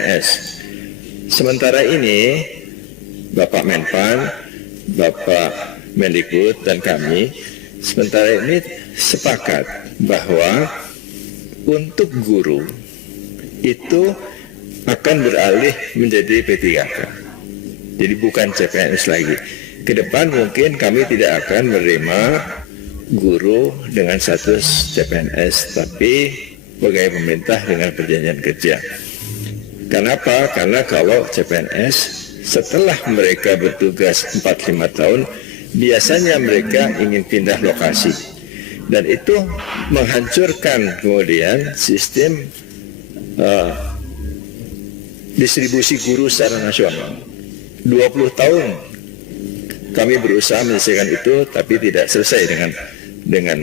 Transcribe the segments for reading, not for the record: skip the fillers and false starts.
CPNS. Sementara ini Bapak Menpan, Bapak Mendikbud dan kami sementara ini sepakat bahwa untuk guru itu akan beralih menjadi P3K. Jadi bukan CPNS lagi. Ke depan mungkin kami tidak akan menerima guru dengan status CPNS, tapi pegawai pemerintah dengan perjanjian kerja. Kenapa? Karena kalau CPNS setelah mereka bertugas 4-5 tahun, biasanya mereka ingin pindah lokasi. Dan itu menghancurkan kemudian sistem distribusi guru secara nasional. 20 tahun kami berusaha menyelesaikan itu, tapi tidak selesai dengan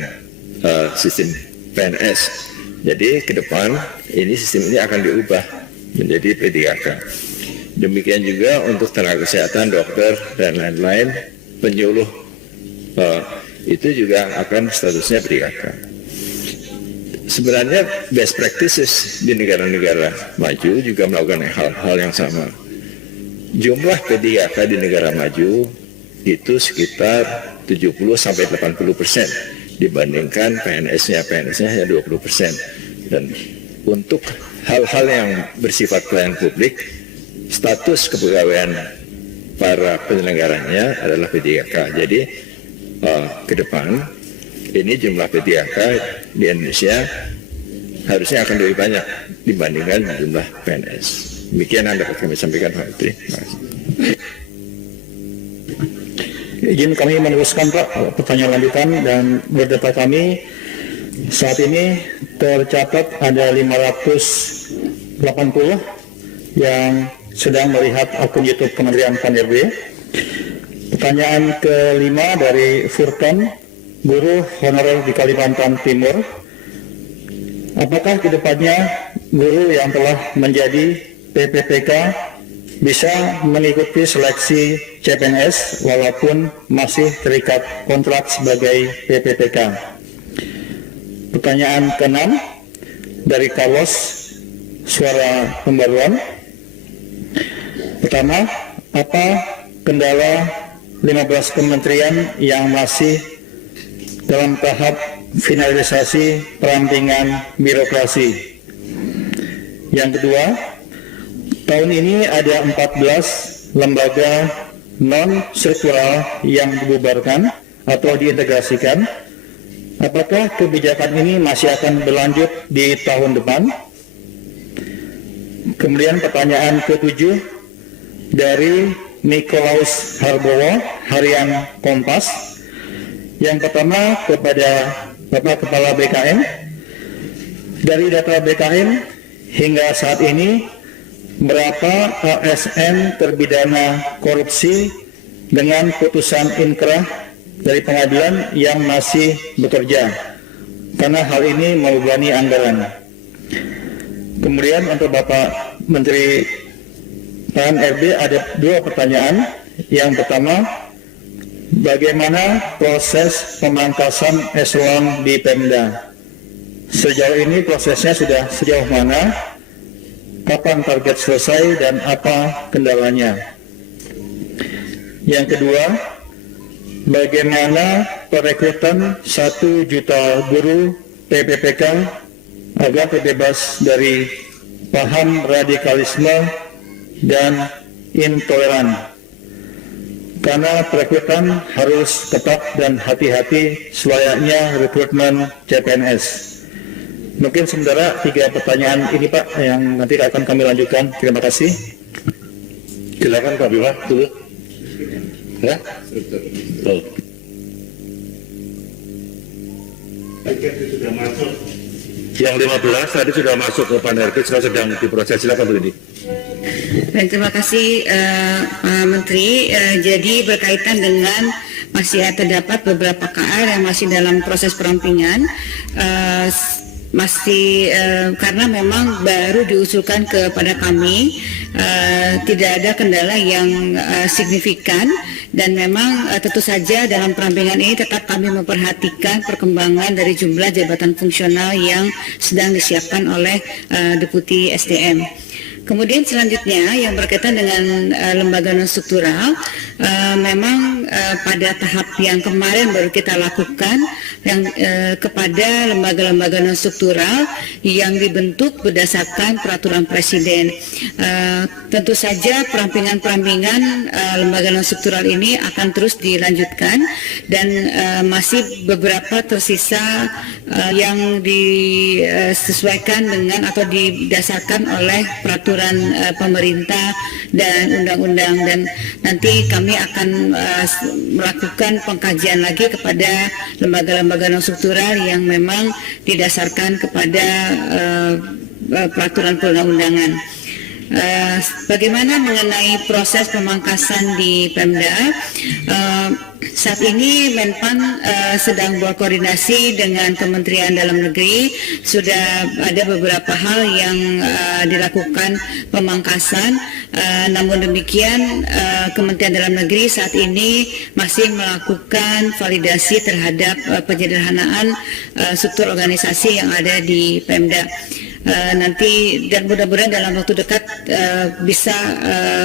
sistem PNS. Jadi ke depan ini sistem ini akan diubah menjadi P3K. Demikian juga untuk tenaga kesehatan, dokter dan lain-lain, penyuluh itu juga akan statusnya P3K. Sebenarnya best practices di negara-negara maju juga melakukan hal yang sama. Jumlah P3K di negara maju itu sekitar 70-80% dibandingkan PNS-nya hanya 20%. Dan untuk hal-hal yang bersifat pelayanan publik, status kepegawaian para penyelenggaranya adalah P3K. Jadi ke depan ini jumlah P3K di Indonesia harusnya akan lebih banyak dibandingkan jumlah PNS. Demikian yang dapat kami sampaikan, Pak Menteri. Terima kasih. Izin kami meneruskan, Pak, pertanyaan lanjutan, dan berdata kami saat ini tercatat ada 580 yang sedang melihat akun YouTube Kementerian Pan-RB. Pertanyaan kelima dari Furkan, guru honorer di Kalimantan Timur. Apakah kedepannya guru yang telah menjadi PPPK bisa mengikuti seleksi CPNS walaupun masih terikat kontrak sebagai PPPK? Pertanyaan keenam dari Carlos, Suara Pembaruan. Pertama, apa kendala 15 kementerian yang masih dalam tahap finalisasi perampingan birokrasi? Yang kedua, tahun ini ada 14 lembaga non-struktural yang dibubarkan atau diintegrasikan. Apakah kebijakan ini masih akan berlanjut di tahun depan? Kemudian pertanyaan ketujuh dari Nikolaus Harbowo, Harian Kompas. Yang pertama kepada Bapak Kepala BKN. Dari data BKN hingga saat ini berapa ASN terpidana korupsi dengan putusan inkrah dari pengadilan yang masih bekerja, karena hal ini membebani anggaran. Kemudian untuk Bapak Menteri Pan-RB ada dua pertanyaan. Yang pertama, bagaimana proses pemangkasan eselon di Pemda? Sejauh ini prosesnya sudah sejauh mana? Kapan target selesai dan apa kendalanya? Yang kedua, bagaimana perekrutan 1 juta guru PPPK agar terbebas dari paham radikalisme dan intoleran? Karena perekrutan harus ketat dan hati-hati selayaknya rekrutmen CPNS. Mungkin sementara 3 pertanyaan ini, Pak, yang nanti akan kami lanjutkan. Terima kasih. Silakan Pak Bima dulu. Ya? Oh. Sudah masuk. Yang 15 tadi sudah masuk ke Pan-RB, sekarang sedang diproses. Silakan Bu Lidi. Dan terima kasih Pak Menteri. Jadi berkaitan dengan masih terdapat beberapa KR yang masih dalam proses perampingan, karena memang baru diusulkan kepada kami, tidak ada kendala yang signifikan, dan memang tentu saja dalam perampingan ini tetap kami memperhatikan perkembangan dari jumlah jabatan fungsional yang sedang disiapkan oleh Deputi SDM. Kemudian selanjutnya yang berkaitan dengan lembaga non struktural, memang pada tahap yang kemarin baru kita lakukan yang kepada lembaga-lembaga non struktural yang dibentuk berdasarkan peraturan presiden. Tentu saja perampingan-perampingan lembaga non struktural ini akan terus dilanjutkan dan masih beberapa tersisa yang disesuaikan dengan atau didasarkan oleh peraturan pemerintah dan undang-undang, dan nanti kami akan melakukan pengkajian lagi kepada lembaga-lembaga non struktural yang memang didasarkan kepada peraturan perundang-undangan. Bagaimana mengenai proses pemangkasan di Pemda? Saat ini Menpan sedang berkoordinasi dengan Kementerian Dalam Negeri. Sudah ada beberapa hal yang dilakukan pemangkasan. Namun demikian Kementerian Dalam Negeri saat ini masih melakukan validasi terhadap penyederhanaan struktur organisasi yang ada di Pemda. Nanti dan mudah-mudahan dalam waktu dekat bisa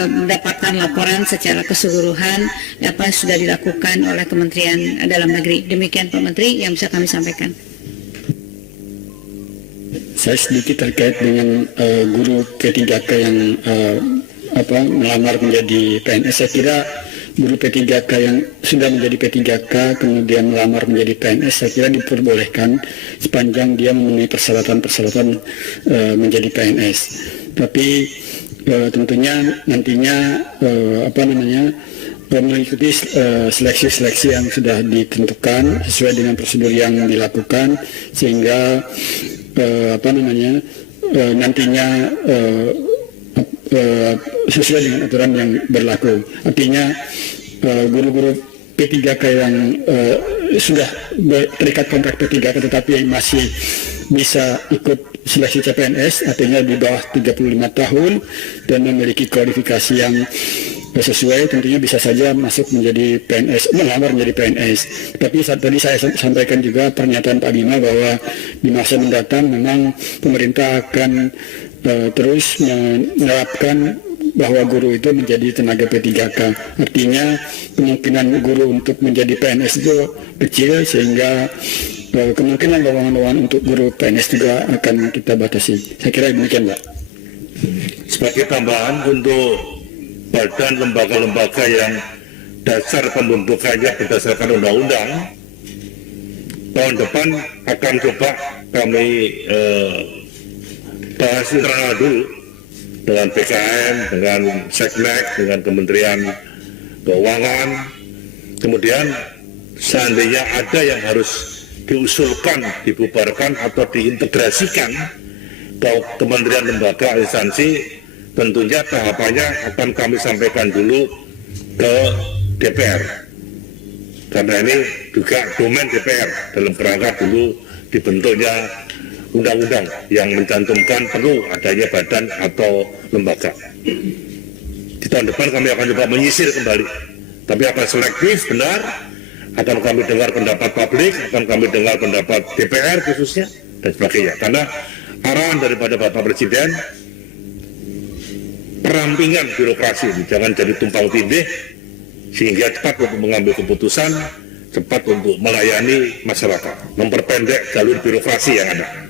mendapatkan laporan secara keseluruhan apa yang sudah dilakukan oleh Kementerian Dalam Negeri. Demikian Pak Menteri yang bisa kami sampaikan. Saya sedikit terkait dengan guru P3K yang melamar menjadi PNS. Saya kira guru P3K yang sudah menjadi P3K kemudian melamar menjadi PNS, saya kira diperbolehkan sepanjang dia memenuhi persyaratan-persyaratan menjadi PNS. Tapi tentunya nantinya mengikuti seleksi-seleksi yang sudah ditentukan sesuai dengan prosedur yang dilakukan, sehingga nantinya sesuai dengan aturan yang berlaku. Artinya guru-guru P3K yang sudah terikat kontrak P3K tetapi masih bisa ikut seleksi CPNS, artinya di bawah 35 tahun dan memiliki kualifikasi yang sesuai, tentunya bisa saja masuk menjadi PNS, melamar menjadi PNS. Tapi tadi saya sampaikan juga pernyataan Pak Bima bahwa di masa mendatang memang pemerintah akan terus menerapkan bahwa guru itu menjadi tenaga P3K. Artinya kemungkinan guru untuk menjadi PNS itu kecil, sehingga kemungkinan lowongan-lowongan untuk guru PNS juga akan kita batasi. Saya kira demikian, Pak. Sebagai tambahan untuk badan lembaga-lembaga yang dasar pembentukannya berdasarkan undang-undang, tahun depan akan coba kami bahas internal dulu dengan BKN, dengan Seknek, dengan Kementerian Keuangan. Kemudian seandainya ada yang harus diusulkan, dibubarkan atau diintegrasikan ke kementerian, lembaga, instansi, tentunya tahapannya akan kami sampaikan dulu ke DPR. Karena ini juga domain DPR dalam kerangka dulu dibentuknya undang-undang yang mencantumkan perlu adanya badan atau lembaga. Di tahun depan kami akan coba menyisir kembali, tapi akan selektif, benar, akan kami dengar pendapat publik, akan kami dengar pendapat DPR khususnya, dan sebagainya. Karena arahan daripada Bapak Presiden, perampingan birokrasi ini jangan jadi tumpang tindih, sehingga cepat untuk mengambil keputusan, cepat untuk melayani masyarakat, memperpendek jalur birokrasi yang ada.